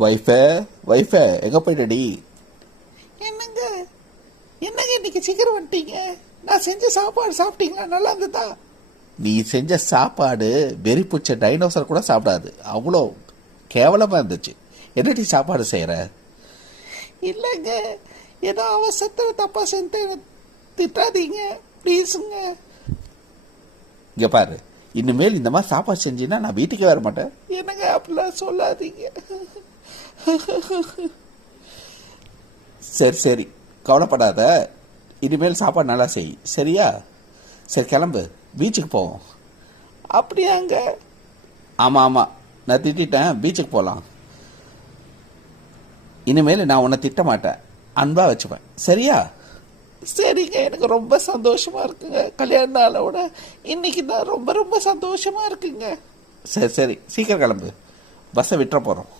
வைஃபே வைஃபே எங்கே போயிட்டடி? என்னங்க என்னங்க இன்னைக்கு சீக்கிரம் வந்துட்டீங்க? நான் செஞ்ச சாப்பாடு சாப்பிட்டீங்களா? நல்லா இருந்ததா? நீ செஞ்ச சாப்பாடு வெறி பிடிச்ச டைனோசர் கூட சாப்பிடாது, அவ்வளோ கேவலமாக இருந்துச்சு. என்னடி சாப்பாடு செய்கிற? இல்லைங்க, ஏதோ அவசரத்தில் தப்பா செஞ்சு திட்டாதீங்க ப்ளீஸுங்க. இங்கே பாரு, இனிமேல் இந்த மாதிரி சாப்பாடு செஞ்சின்னா நான் வீட்டுக்கே வர மாட்டேன். என்னங்க அப்படிலாம் சொல்லாதீங்க. சரி சரி, கவலைப்படாத. இனிமேல் சாப்பாடு நல்லா செய், சரியா? சரி கிளம்பு, பீச்சுக்கு போவோம். அப்படியாங்க? ஆமாம் ஆமாம், நான் திட்டேன், பீச்சுக்கு போகலாம். இனிமேல் நான் உன்னை திட்ட மாட்டேன், அன்பாக வச்சுப்பேன், சரியா? சரிங்க, எனக்கு ரொம்ப சந்தோஷமா இருக்குங்க. கல்யாண நாளோட இன்னைக்கு தான் ரொம்ப ரொம்ப சந்தோஷமா இருக்குங்க. சரி சரி, சீக்கிரம் கிளம்பு, பஸ்ஸை விட்டுற போகிறோம்.